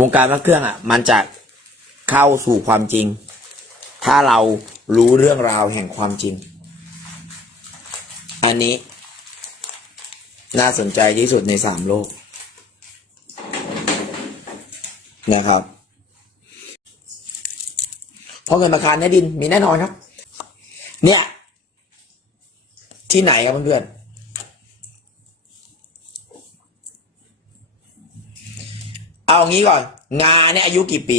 วงการพระเครื่องอะ มันจะเข้าสู่ความจริง ถ้าเรารู้เรื่องราวแห่งความจริง อันนี้ น่าสนใจที่สุดในสามโลกนะครับ เพราะเงินราคาเนื้อดินมีแน่นอนครับ เนี่ย ที่ไหนครับเพื่อนๆ เอางี้ก่อน งาเนี่ยอายุกี่ปี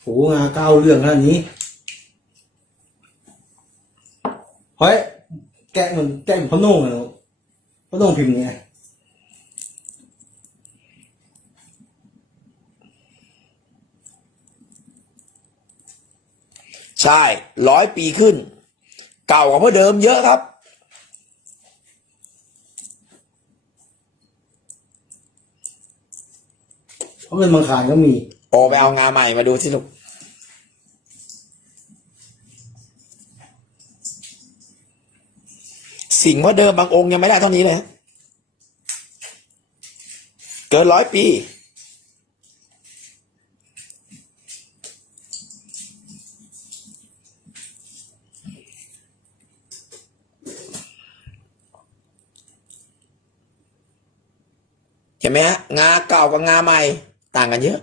โหงาเก้าเรื่องแล้วอันนี้ เฮ้ย แกะเหมือนแกะเหมือนพะโน่งอะเนาะพะโน่งพิมพ์ไงใช่ร้อยปีขึ้น เก่ากว่าเมื่อเดิมเยอะครับ เพราะเป็นบางขานก็มี โอไปเอางาใหม่มาดูสิลูกสิ่งว่าเดิมบางองค์ยังไม่ได้เท่านี้เลยฮะเกินร้อยปี ห็นไหมฮะงาเก่ากับงาใหม่ต่างกันเยอะ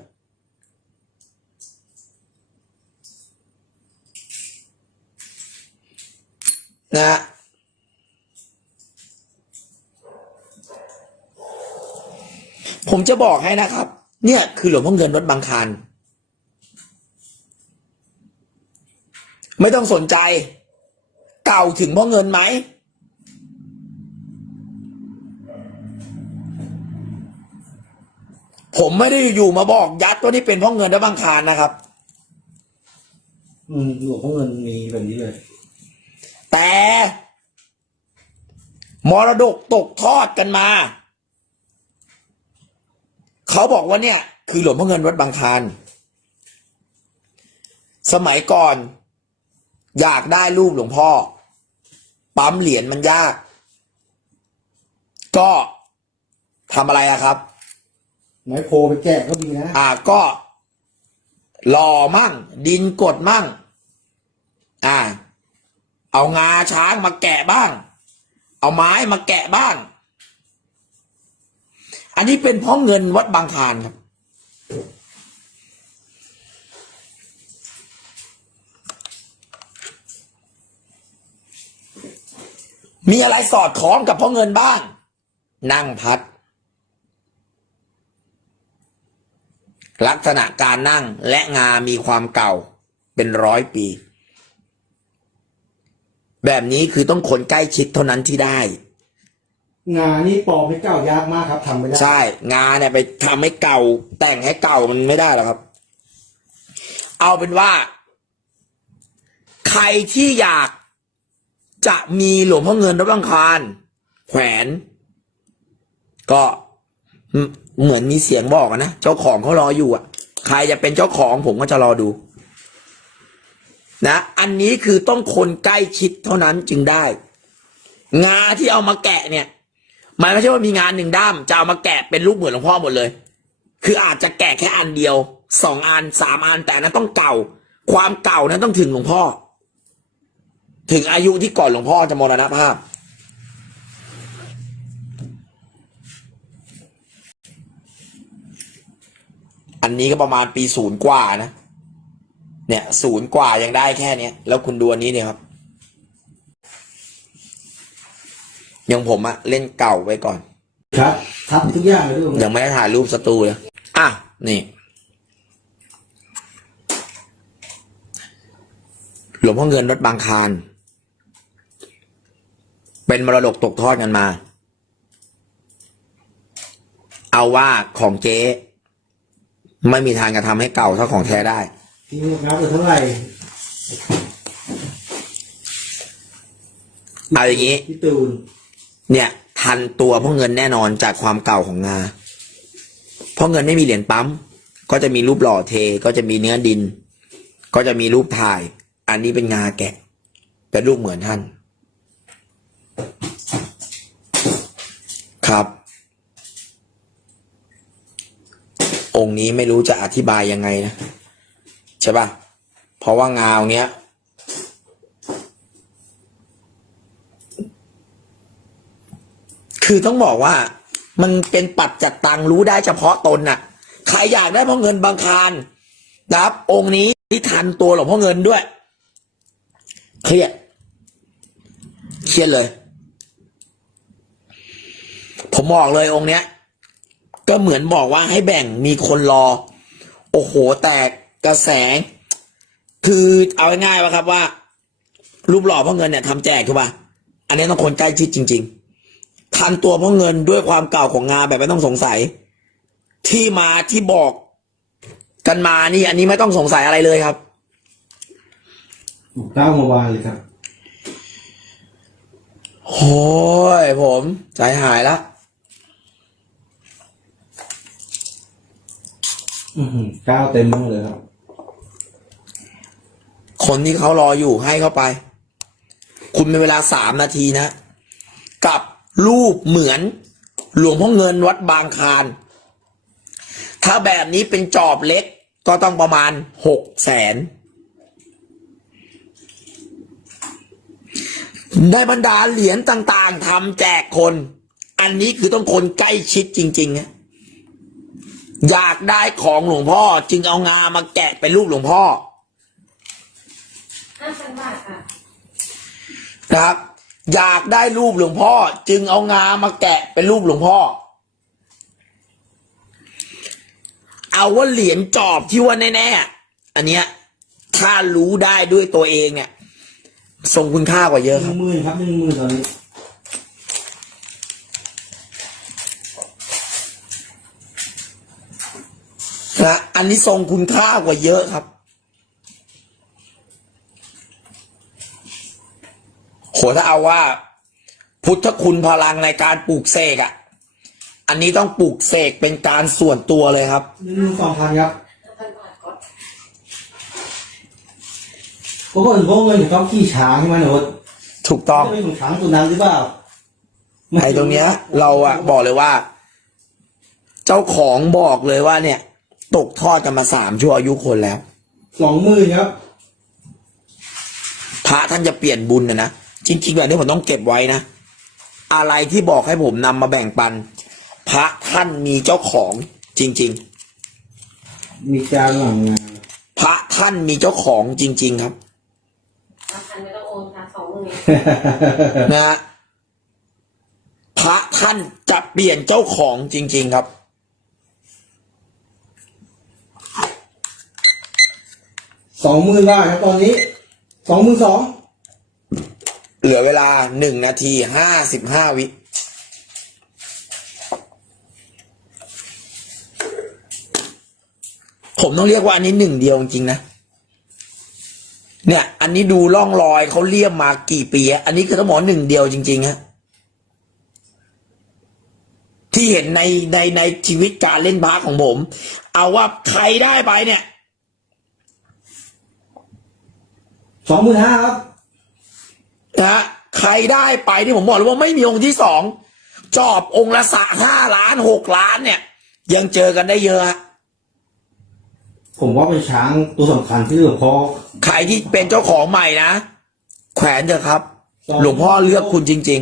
นะฮะผมจะบอกให้นะครับ เนี่ยคือหลวงพ่อเงินวัดบางคานไม่ต้องสนใจ เก่าถึงพ่อเงินไหม ผมไม่ได้อยู่มาบอกยัดว่านี่เป็นพ่อเงินวัดบางคลานนะครับ อืมหลวงพ่อเงินมีแบบนี้เลย แต่ มรดกตกทอดกันมา เขาบอกว่าเนี่ย คือหลวงพ่อเงินวัดบางคลานสมัยก่อน อยากได้รูปหลวงพ่อ ปั๊มเหรียญมันยาก ก็ทำอะไรอะครับ ไม้โพไปแกะก็มีนะอ่าก็หล่อมั่ง ดินกดมั่ง อ่า เอางาช้างมาแกะบ้าง เอาไม้มาแกะบ้าง อันนี้เป็นเพ่อเงินวัดบางคานครับ มีอะไรสอดคล้องกับพ่อเงินบ้าง นั่งพัด ลักษณะการนั่งและงามีความเก่าเป็นร้อยปี แบบนี้คือต้องคนใกล้ชิดเท่านั้นที่ได้ งานี่ปลอมไม่เก้ายากมากครับทำไม่ได้ใช่ งาเนี่ยไปทำให้เก่า แต่งให้เก่ามันไม่ได้หรอกครับ เอาเป็นว่า ใครที่อยากจะมีหลวงพ่อเงินรับรังคารแขวน ก็ เหมือนมีเสียงบอกนะ เจ้าของเขารออยู่อะ ใครจะเป็นเจ้าของผมก็จะรอดู นะ อันนี้คือต้องคนใกล้ชิดเท่านั้นจึงได้ งาที่เอามาแกะเนี่ย มันไม่ใช่ว่ามีงานหนึ่งด้ามจะเอามาแกะเป็นรูปเหมือนหลวงพ่อหมดเลย คืออาจจะแกะแค่อันเดียวสองอันสามอันแต่นนั้นต้องเก่า ความเก่านั้นต้องถึงหลวงพ่อ ถึงอายุที่ก่อนหลวงพ่อจะมรณภาพ อันนี้ก็ประมาณปีศูนย์กว่านะ เนี่ยศูนย์กว่ายังได้แค่เนี้ย แล้วคุณดูอันนี้เนี่ยครับอย่างผมอะเล่นเก่าไปก่อน ครับทับทุกอย่างเลยด้วยยังไม่ได้ถ่ายรูปสตูเลยอะนี่หลวงพ่อเงินวัดบางคลานเป็นมรดกตกทอดกันมา เอาว่าของเจ๊ ไม่มีทางจะทำให้เก่าเท่าของแท้ได้ ที่นี่ครับเท่าไหร่เอาอย่างนี้ พี่ตูนเนี่ยทันตัวพ่อเงินแน่นอนจากความเก่าของงา เพ่อเงินไม่มีเหรียญปั๊ม ก็จะมีรูปหล่อเท ก็จะมีเนื้อดิน ก็จะมีรูปถ่าย อันนี้เป็นงาแกะ เป็นรูปเหมือนท่าน ครับ องค์นี้ไม่รู้จะอธิบายยังไงนะใช่ปะเพราะว่างาวเนี้ย คือต้องบอกว่า มันเป็นปัจจัดตังรู้ได้เฉพาะตนน่ะ ใครอยากได้พ่อเงินบางคารนะครับ องค์นี้ที่ทันตัวหลวงพ่อเงินด้วยเครียดเครียดเลย ผมบอกเลยองค์เนี้ย ก็เหมือนบอกว่าให้แบ่งมีคนรอ โอ้โห แต่กระแส คือเอาง่ายๆว่าครับว่า รูปหล่อพ่อเงินเนี่ยทำแจกถูกป่ะอันนี้ต้องคนใกล้ชิดจริง ๆ ทันตัวพ่อเงินด้วยความเก่าของงานแบบไม่ต้องสงสัย ที่มาที่บอกกันมานี่อันนี้ไม่ต้องสงสัยอะไรเลยครับเก้าเมื่อวานเลยครับโอ้ยผมใจหายแล้ว อือหือ เก้าเต็มมือเลยครับ คนที่เขารออยู่ให้เข้าไป คุณมีเวลาสามนาทีนะ กับรูปเหมือน หลวงพ่อเงินวัดบางคาร ถ้าแบบนี้เป็นจอบเล็กก็ต้องประมาณหกแสนในบรรดาเหรียญต่างๆทำแจกคน อันนี้คือต้องคนใกล้ชิดจริงๆนะ อยากได้ของหลวงพ่อจึงเอางามาแกะเป็นรูปหลวงพ่อห้าพันบาทค่ะนะครับ อยากได้รูปหลวงพ่อ จึงเอางามาแกะเป็นรูปหลวงพ่อ เอาว่าเหรียญจอบที่ว่าแน่ๆอันเนี้ยถ้ารู้ได้ด้วยตัวเองเนี่ยทรงคุณค่ากว่าเยอะหคนึ่รับงหมื่นครับหนึ่งหมื่นตอนนี้ นะอันนี้ทรงคุณค่ากว่าเยอะครับ โหถ้าเอาว่า พุทธคุณพลังในการปลูกเสกอะ อันนี้ต้องปลูกเสกเป็นการส่วนตัวเลยครับหนึ่งหมื่นสองพันครับห้าพันบาทก่อนเพราะคนพวกเงินเขาขี่ช้างใช่ไหมหนูถูกต้องไม่เป็นช้างตัวนั้นหรือเปล่าไอ้ตรงเนี้ย เราอะบอกเลยว่า เจ้าของบอกเลยว่าเนี่ย ตกทอดกันมาสามชั่วอายุคนแล้ว สองหมื่นครับพระท่านจะเปลี่ยนบุญนะนะจริงๆแบบนี้ผมต้องเก็บไว้นะ อะไรที่บอกให้ผมนำมาแบ่งปัน พระท่านมีเจ้าของจริง มีจานหลังงานๆ พระท่านมีเจ้าของจริง ๆ ครับห้าพันไม่ต้องโอนค่ะสองหมื่นนะฮะพระท่านจะเปลี่ยนเจ้าของจริง ๆ ครับ สองหมื่นบาทครับตอนนี้สองหมื่นสองเหลือเวลาหนึ่งนาทีห้าสิบห้าวิผมต้องเรียกว่าอันนี้หนึ่งเดียวจริงนะ เนี่ย อันนี้ดูร่องรอยเขาเลี่ยมมากี่ปีอะอันนี้คือต้องบอกหนึ่งเดียวจริงๆฮะที่เห็นในในในชีวิตการเล่นบาสของผม เอาว่าใครได้ไปเนี่ย สองหมื่นห้าครับนะฮะใครได้ไปที่ผมบอกเลยว่าไม่มีองค์ที่สองจอบองค์ละสะห้าล้านหกล้านเนี่ย ยังเจอกันได้เยอะฮะผมว่าเป็นช้างตัวสำคัญที่หลวงพ่อใครที่เป็นเจ้าของใหม่นะ แขวนเถอะครับ หลวงพ่อเลือกคุณจริง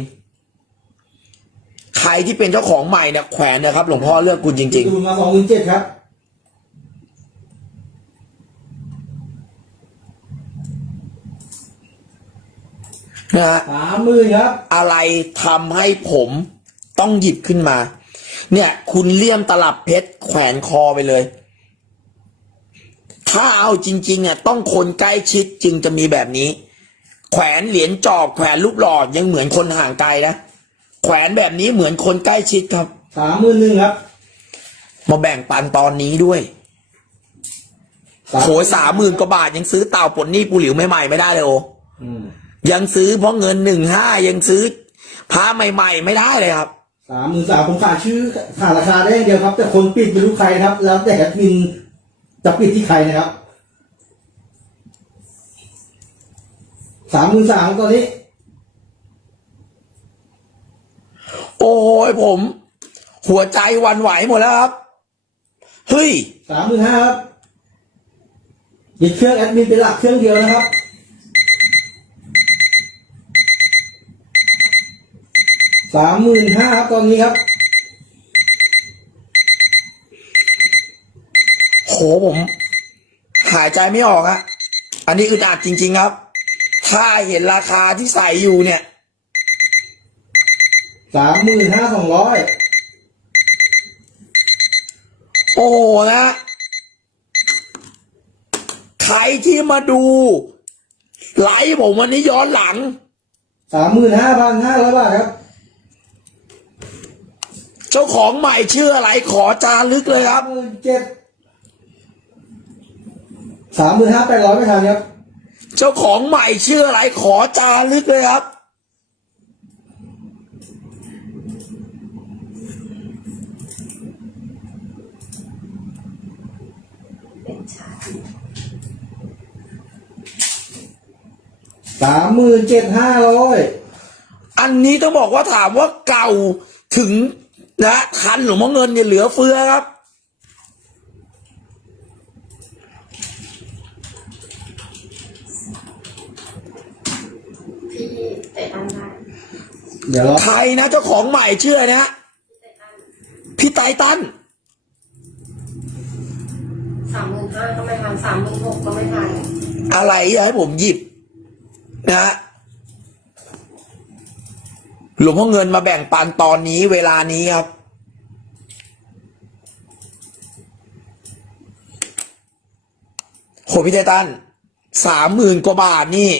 ๆ ใครที่เป็นเจ้าของใหม่เนี่ยแขวนเถอะครับ หลวงพ่อเลือกคุณจริงดูมาสองหมื่นเจ็ดครับ นะฮะสามหมื่นครับ อะไรทำให้ผมต้องหยิบขึ้นมา เนี่ย คุณเลี่ยมตลับเพชรแขวนคอไปเลย ถ้าเอาจริงๆอะต้องคนใกล้ชิดจึงจะมีแบบนี้ แขวนเหรียญจอบแขวนรูปหล่อยังเหมือนคนห่างไกลนะแขวนแบบนี้เหมือนคนใกล้ชิดครับสามหมื่นหนึ่งครับ มาแบ่งปันตอนนี้ด้วยโหสามหมื่นกว่าบาทยังซื้อเต่าปลดหนี้ปูหลิวใหม่ๆไม่ได้เลยโออืม ยังซื้อเพราะเงินหนึ่งห้ายังซื้อพระใหม่ ๆ ไม่ได้เลยครับสามหมื่นสามผมขาดชื่อขาดราคาได้อย่างเดียวครับ แต่คนปิดไม่รู้ใครครับ แล้วแต่แอดมินจะปิดที่ใครนะครับสามหมื่นสามตอนนี้ โอ้โหผม หัวใจหวันไหวหมดแล้วครับ เฮ้ยสามหมื่นห้าครับยึดเครื่องแอดมินเป็นหลักเครื่องเดียวนะครับ สามหมื่นห้าครับตอนนี้ครับ โหผม หายใจไม่ออกอะอันนี้อึดอัดจริง ๆครับ ถ้าเห็นราคาที่ใส่อยู่เนี่ยสามหมื่นห้าสองร้อยโอ้โหนะใครที่มาดู ไลฟ์ผมวันนี้ย้อนหลังสามหมื่นห้าพันห้าร้อยบาทครับ เจ้าของใหม่ชื่ออะไรขอจารึกเลยครับหมื่นเจ็ดสามหมื่นห้าแปดร้อยไม่ทันครับเจ้าของใหม่ชื่ออะไรขอจารึกเลยครับเป็นชาสามหมื่นเจ็ดห้าร้อยอันนี้ต้องบอกว่าถามว่าเก่าถึง นะคันหลวงพ่อเงินเนี่ยเหลือเฟือครับพี่เตะตันได้เดี๋ยวรอใครนะเจ้าของใหม่ชื่ออะไรนะพี่เตะตันพี่ไตตันสามหมื่นห้าก็ไม่ทันสามหมื่นหกก็ไม่ทันอะไรอย่าให้ผมหยิบนะ หลวงพ่อเงินมาแบ่งปันตอนนี้เวลานี้ครับ โหพี่ไตตันสามหมื่นกว่าบาทนี่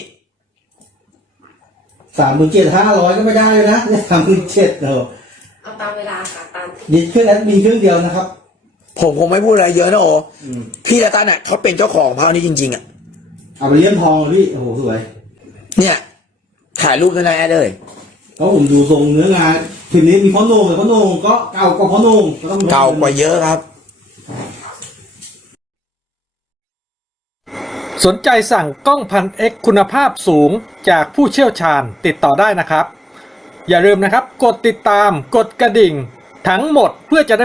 สามหมื่นเจ็ดห้าร้อยก็ไม่ได้เลยนะเนี่ยสามหมื่นเจ็ดเออเอาตามเวลาค่ะตามที่ยึดเครื่องแอดมินเครื่องเดียวนะครับ ผมคงไม่พูดอะไรเยอะนะโออืมพี่ไตตันเนี่ยเขาเป็นเจ้าของพระนี้จริง ๆ อะ เอาไปเลี่ยมทองเลยพี่ โอ้โหสวย เนี่ย ถ่ายรูปด้วยนะแอดเลย เพราะผมดูทรงเนื้องานทีนี้มีพ่อโหนงแต่พ่อโหนงก็เก่ากว่าพ่อโหนงก็ต้องเก่ากว่าเยอะครับ สนใจสั่งกล้องพัน X คุณภาพสูงจากผู้เชี่ยวชาญติดต่อได้นะครับ อย่าลืมนะครับ กดติดตามกดกระดิ่ง ทั้งหมดเพื่อจะได้